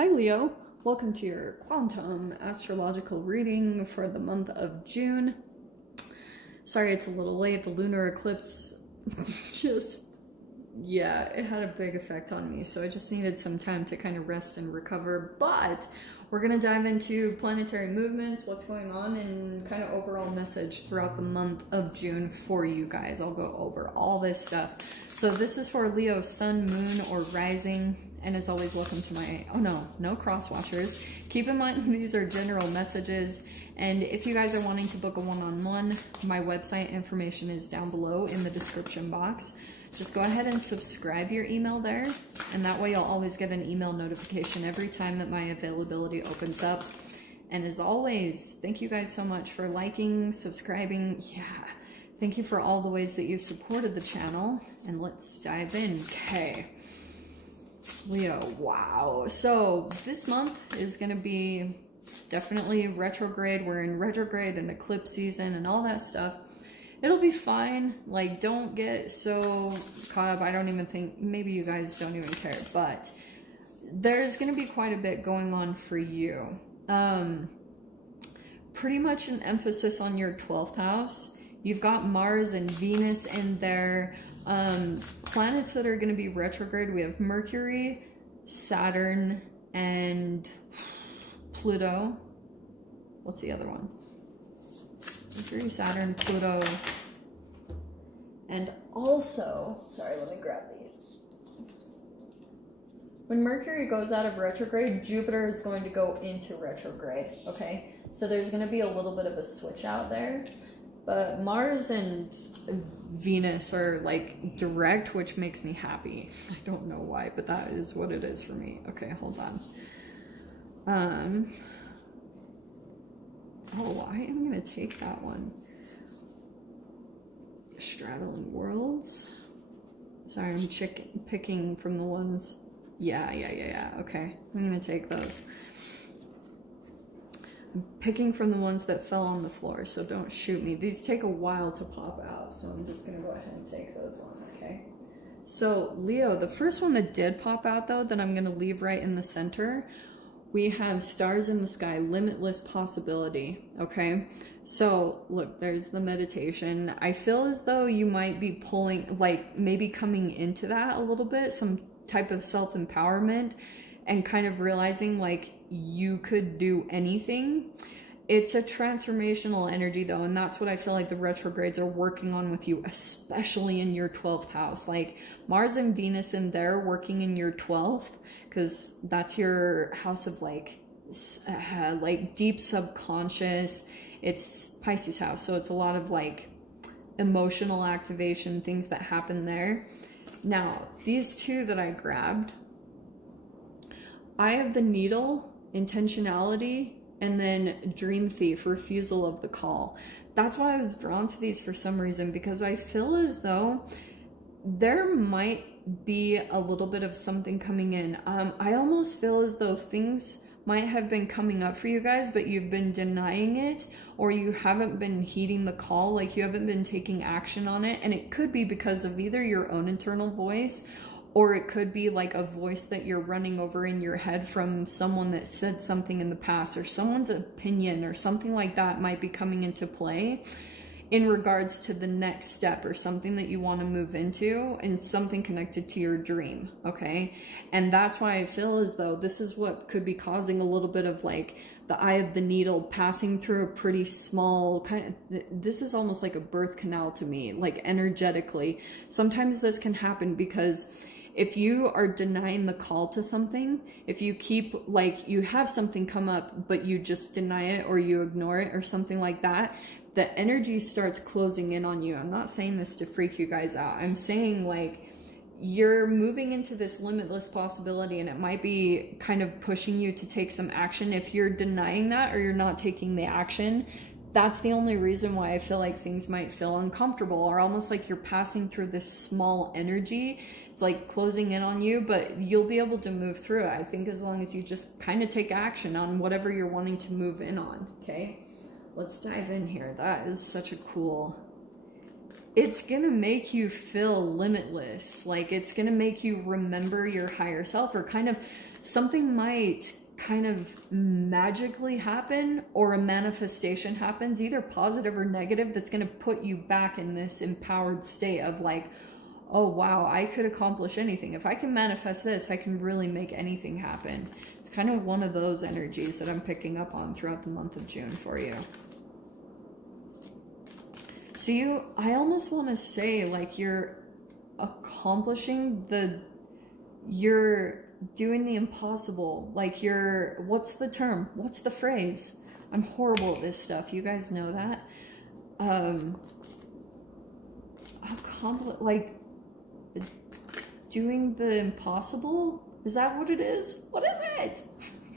Hi Leo, welcome to your quantum astrological reading for the month of June. Sorry it's a little late, the lunar eclipse it had a big effect on me, so I just needed some time to kind of rest and recover, but we're going to dive into planetary movements, what's going on, and kind of overall message throughout the month of June for you guys. I'll go over all this stuff. So this is for Leo, sun, moon, or rising. And as always, welcome to my, no cross watchers. Keep in mind, these are general messages. And if you guys are wanting to book a one-on-one, my website information is down below in the description box. Just go ahead and subscribe your email there. And that way you'll always get an email notification every time that my availability opens up. And as always, thank you guys so much for liking, subscribing. Yeah, thank you for all the ways that you've supported the channel. And let's dive in. Okay. Leo, wow. So this month is going to be definitely retrograde. We're in retrograde and eclipse season and all that stuff. It'll be fine. Like, don't get so caught up. I don't even think, maybe you guys don't even care, but there's going to be quite a bit going on for you. Pretty much an emphasis on your 12th house. You've got Mars and Venus in there. Planets that are going to be retrograde, we have Mercury, Saturn, and Pluto. What's the other one? Mercury, Saturn, Pluto. And also, sorry, let me grab these. When Mercury goes out of retrograde, Jupiter is going to go into retrograde, okay? So there's going to be a little bit of a switch out there. But Mars and Venus are like direct, which makes me happy. I don't know why, but that is what it is for me. Okay, hold on. Oh, I am going to take that one. Straddling Worlds. Sorry, I'm picking from the ones. Yeah. Okay, I'm going to take those. I'm picking from the ones that fell on the floor, so don't shoot me. These take a while to pop out, so I'm just going to go ahead and take those ones, okay? So, Leo, the first one that did pop out, though, that I'm going to leave right in the center, we have stars in the sky, limitless possibility, okay? So, look, there's the meditation. I feel as though you might be pulling, like, maybe coming into that a little bit, some type of self-empowerment, and kind of realizing, like, you could do anything. It's a transformational energy, though, and that's what I feel like the retrogrades are working on with you, especially in your 12th house. Like, Mars and Venus in there working in your 12th, because that's your house of, like deep subconscious. It's Pisces house, so it's a lot of, like, emotional activation, things that happen there. Now, these two that I grabbed, Eye of the Needle, intentionality, and then Dream Thief, refusal of the call. That's why I was drawn to these for some reason, because I feel as though there might be a little bit of something coming in. I almost feel as though things might have been coming up for you guys, but you've been denying it, or you haven't been heeding the call, like you haven't been taking action on it. And it could be because of either your own internal voice, or it could be like a voice that you're running over in your head from someone that said something in the past, or someone's opinion or something like that might be coming into play in regards to the next step or something that you want to move into, and something connected to your dream, okay? And that's why I feel as though this is what could be causing a little bit of, like, the eye of the needle passing through a pretty small kind of, this is almost like a birth canal to me, like energetically. Sometimes this can happen because if you are denying the call to something, if you keep, like, you have something come up, but you just deny it or you ignore it or something like that, the energy starts closing in on you. I'm not saying this to freak you guys out. I'm saying, like, you're moving into this limitless possibility, and it might be kind of pushing you to take some action. If you're denying that or you're not taking the action, that's the only reason why I feel like things might feel uncomfortable, or almost like you're passing through this small energy. It's like closing in on you, but you'll be able to move through it, I think, as long as you just kind of take action on whatever you're wanting to move in on, okay? Let's dive in here. That is such a cool it's gonna make you feel limitless. Like, it's gonna make you remember your higher self, or kind of something might kind of magically happen, or a manifestation happens, either positive or negative, that's going to put you back in this empowered state of like, oh wow, I could accomplish anything. If I can manifest this, I can really make anything happen. It's kind of one of those energies that I'm picking up on throughout the month of June for you. So I almost want to say like you're accomplishing you're doing the impossible. Like what's the term? What's the phrase? I'm horrible at this stuff. You guys know that. Like doing the impossible? Is that what it is? What is it?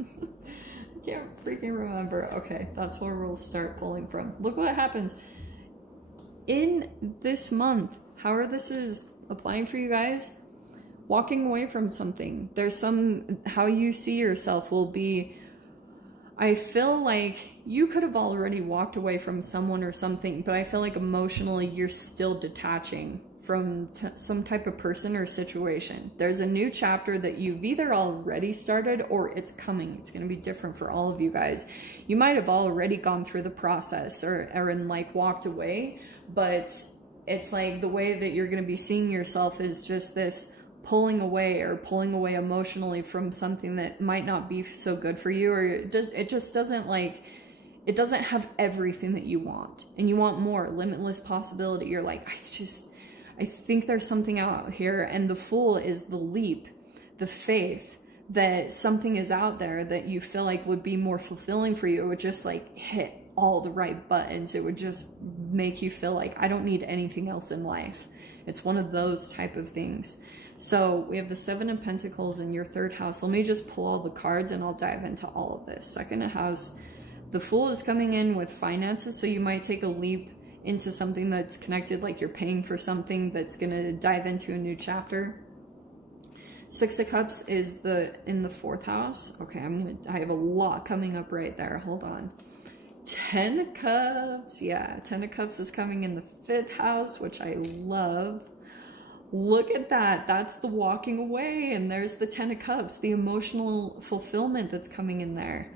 I can't freaking remember. Okay, that's where we'll start pulling from. Look what happens. In this month, however this is applying for you guys, walking away from something. There's how you see yourself will be, I feel like you could have already walked away from someone or something, but I feel like emotionally you're still detaching from some type of person or situation. There's a new chapter that you've either already started or it's coming. It's going to be different for all of you guys. You might have already gone through the process or like walked away, but it's like the way that you're going to be seeing yourself is just this pulling away emotionally from something that might not be so good for you, or it just doesn't like, it doesn't have everything that you want, and you want more, limitless possibility. You're like, I think there's something out here, and the Fool is the leap, the faith that something is out there that you feel like would be more fulfilling for you. It would just like hit all the right buttons. It would just make you feel like I don't need anything else in life. It's one of those type of things. So we have the Seven of Pentacles in your third house. Let me just pull all the cards and I'll dive into all of this. Second house, the Fool is coming in with finances. So you might take a leap into something that's connected, like you're paying for something that's going to dive into a new chapter. Six of Cups is in the fourth house. Okay, I have a lot coming up right there. Hold on. 10 of Cups. Yeah, 10 of Cups is coming in the fifth house, which I love. Look at that. That's the walking away. And there's the 10 of Cups, the emotional fulfillment that's coming in there.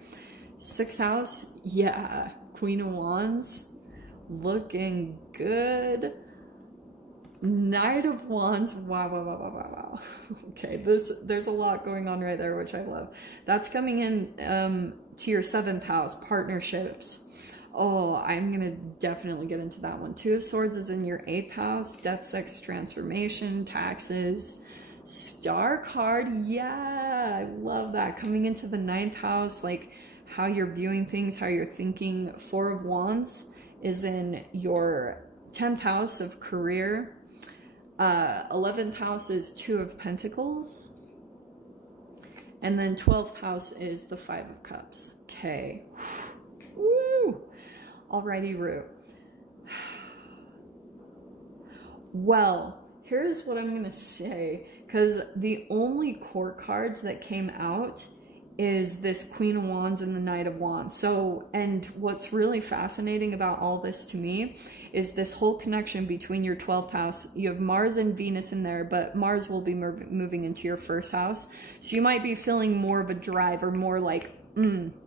Sixth house. Yeah. Queen of Wands. Looking good. Knight of Wands. Wow. Okay. There's a lot going on right there, which I love. That's coming in to your seventh house, partnerships. Oh, I'm going to definitely get into that one. Two of Swords is in your eighth house. Death, sex, transformation, taxes. Star card. Yeah, I love that. Coming into the ninth house, like how you're viewing things, how you're thinking. Four of Wands is in your 10th house of career. 11th house is Two of Pentacles. And then 12th house is the Five of Cups. Okay. Woo! Alrighty, Rue. Well, here's what I'm going to say, because the only court cards that came out is this Queen of Wands and the Knight of Wands. So, and what's really fascinating about all this to me is this whole connection between your 12th house. You have Mars and Venus in there, but Mars will be moving into your first house. So you might be feeling more of a drive, or more like,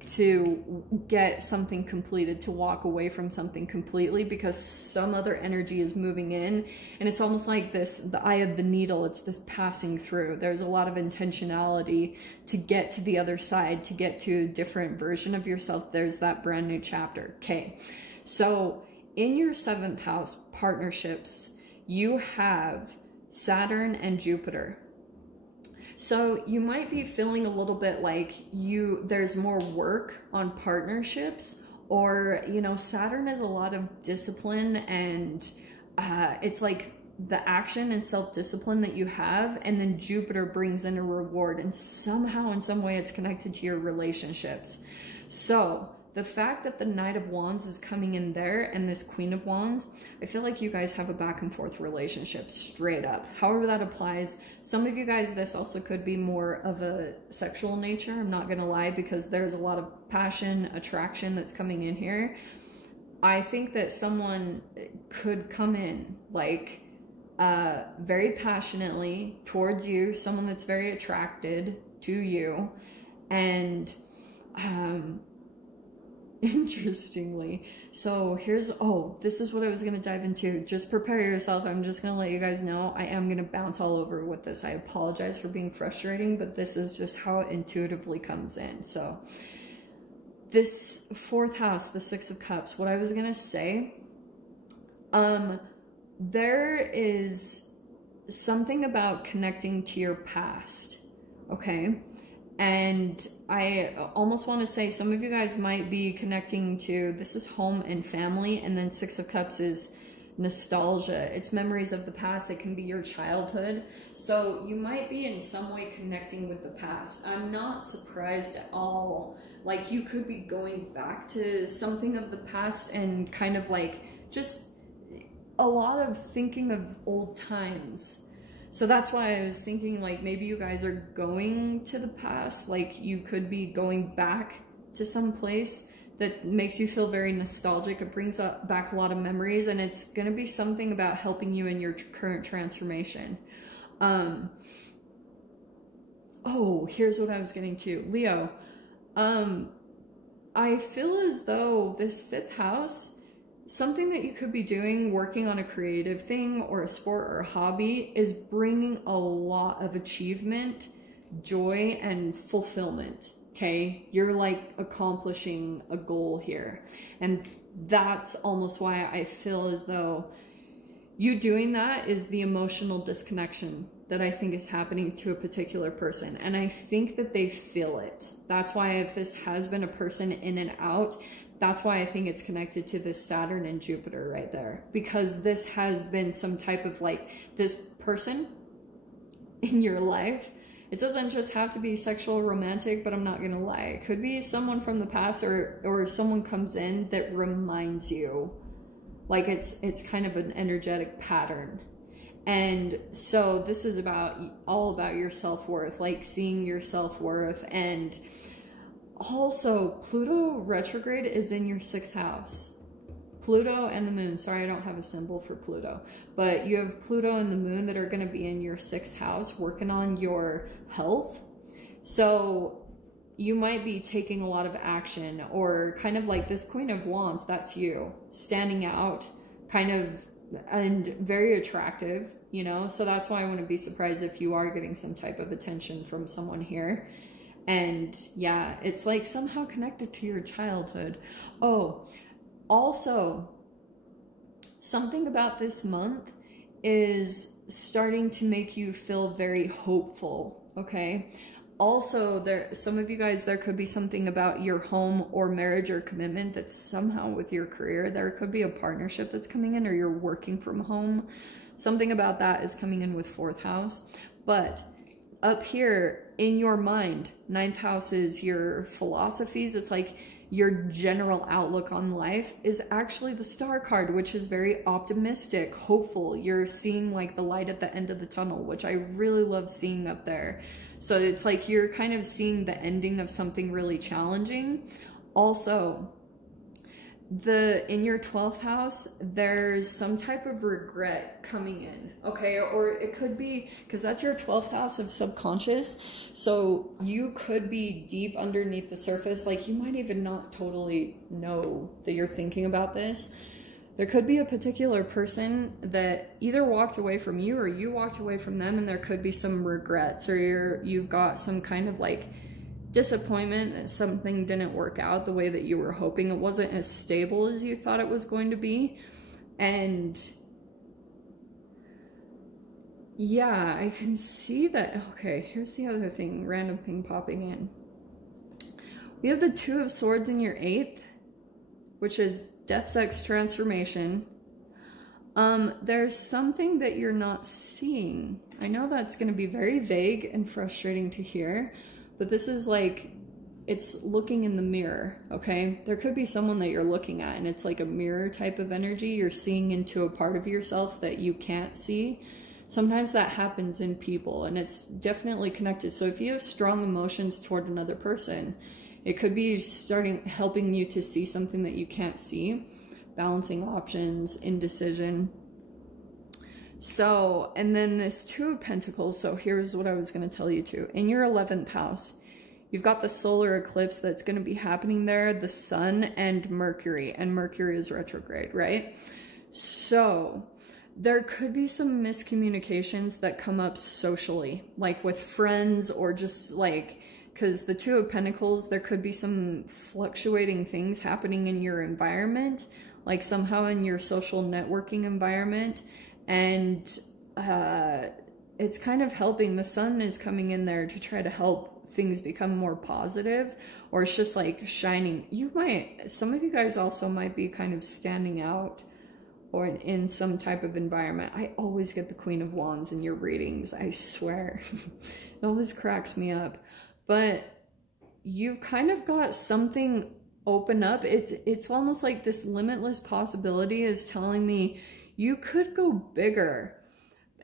to get something completed, to walk away from something completely, because some other energy is moving in, and it's almost like the eye of the needle. It's this passing through. There's a lot of intentionality to get to the other side, to get to a different version of yourself. There's that brand new chapter. Okay, so in your seventh house, partnerships, you have Saturn and Jupiter. So you might be feeling a little bit like there's more work on partnerships, or, you know, Saturn is a lot of discipline, and it's like the action and self-discipline that you have, and then Jupiter brings in a reward, and somehow in some way it's connected to your relationships. So the fact that the Knight of Wands is coming in there and this Queen of Wands, I feel like you guys have a back and forth relationship straight up. However that applies. Some of you guys, this also could be more of a sexual nature. I'm not going to lie, because there's a lot of passion, attraction that's coming in here. I think that someone could come in like very passionately towards you, someone that's very attracted to you. And interestingly, so here's, oh, this is what I was going to dive into. Just prepare yourself. I'm just going to let you guys know I am going to bounce all over with this. I apologize for being frustrating, but this is just how it intuitively comes in. So this fourth house, the Six of Cups, what I was going to say, there is something about connecting to your past, okay? And I almost want to say some of you guys might be connecting to, this is home and family, and then Six of Cups is nostalgia. It's memories of the past. It can be your childhood. So you might be in some way connecting with the past. I'm not surprised at all. Like, you could be going back to something of the past and kind of like just a lot of thinking of old times. So that's why I was thinking, like, maybe you guys are going to the past. Like, you could be going back to some place that makes you feel very nostalgic. It brings back a lot of memories, and it's going to be something about helping you in your current transformation. Oh, here's what I was getting to. Leo, I feel as though this fifth house, something that you could be doing, working on a creative thing or a sport or a hobby, is bringing a lot of achievement, joy, and fulfillment, okay? You're like accomplishing a goal here. And that's almost why I feel as though you doing that is the emotional disconnection that I think is happening to a particular person. And I think that they feel it. That's why if this has been a person in and out, that's why I think it's connected to this Saturn and Jupiter right there. Because this has been some type of like, this person in your life. It doesn't just have to be sexual or romantic, but I'm not gonna lie. It could be someone from the past, or someone comes in that reminds you. Like it's kind of an energetic pattern. And so this is all about your self-worth, like seeing your self-worth. And also, Pluto retrograde is in your sixth house. Pluto and the moon. Sorry, I don't have a symbol for Pluto. But you have Pluto and the moon that are going to be in your sixth house, working on your health. So you might be taking a lot of action, or kind of like this Queen of Wands, that's you. Standing out, kind of, and very attractive, you know? So that's why I wouldn't be surprised if you are getting some type of attention from someone here. And yeah, it's like somehow connected to your childhood. Oh, also, something about this month is starting to make you feel very hopeful, okay? Also, some of you guys, there could be something about your home or marriage or commitment that's somehow with your career. There could be a partnership that's coming in, or you're working from home. Something about that is coming in with fourth house. But up here in your mind, ninth house is your philosophies. It's like your general outlook on life is actually the Star card, which is very optimistic, hopeful. You're seeing like the light at the end of the tunnel, which I really love seeing up there. So it's like you're kind of seeing the ending of something really challenging. Also, in your 12th house, there's some type of regret coming in, okay? Or it could be, because that's your 12th house of subconscious, so you could be deep underneath the surface, like you might even not totally know that you're thinking about this. There could be a particular person that either walked away from you or you walked away from them, and there could be some regrets, or you've got some kind of like disappointment that something didn't work out the way that you were hoping. It wasn't as stable as you thought it was going to be. And yeah, I can see that. Okay, here's the other thing, random thing popping in. We have the Two of Swords in your 8th, which is death, sex, transformation. There's something that you're not seeing. I know that's going to be very vague and frustrating to hear, but this is like, it's looking in the mirror, okay? There could be someone that you're looking at, and it's like a mirror type of energy. You're seeing into a part of yourself that you can't see. Sometimes that happens in people, and it's definitely connected. So if you have strong emotions toward another person, it could be helping you to see something that you can't see. Balancing options, indecision. So, and then this Two of Pentacles, so here's what I was going to tell you too. In your 11th house, you've got the solar eclipse that's going to be happening there, the sun and Mercury is retrograde, right? So there could be some miscommunications that come up socially, like with friends or just like, because the Two of Pentacles, there could be some fluctuating things happening in your environment, like somehow in your social networking environment. And it's kind of helping. The sun is coming in there to try to help things become more positive, or it's just like shining. Some of you guys also might be kind of standing out or in some type of environment. I always get the Queen of Wands in your readings, I swear. It always cracks me up. But you've kind of got something open up. It's almost like this limitless possibility is telling me you could go bigger.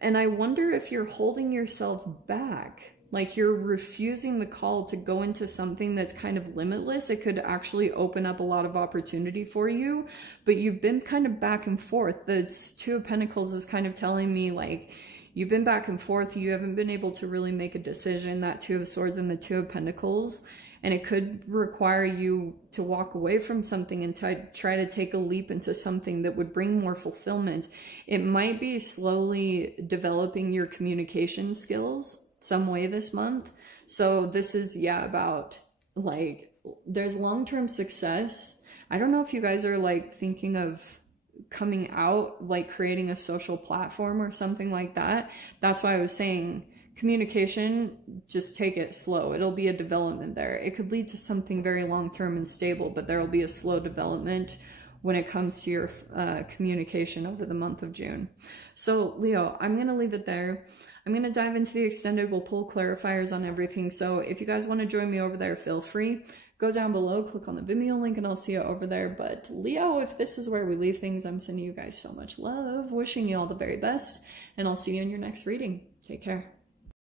And I wonder if you're holding yourself back, like you're refusing the call to go into something that's kind of limitless. It could actually open up a lot of opportunity for you, but you've been kind of back and forth. The Two of Pentacles is kind of telling me like you've been back and forth. You haven't been able to really make a decision. That Two of Swords and the Two of Pentacles. And it could require you to walk away from something and try to take a leap into something that would bring more fulfillment. It might be slowly developing your communication skills some way this month. So this is, yeah, about like, there's long-term success. I don't know if you guys are like thinking of coming out, like creating a social platform or something like that. That's why I was saying communication, just take it slow. It'll be a development there. It could lead to something very long-term and stable, but there will be a slow development when it comes to your communication over the month of June. So Leo, I'm going to leave it there. I'm going to dive into the extended. We'll pull clarifiers on everything. So if you guys want to join me over there, feel free. Go down below, click on the Vimeo link, and I'll see you over there. But Leo, if this is where we leave things, I'm sending you guys so much love, wishing you all the very best, and I'll see you in your next reading. Take care.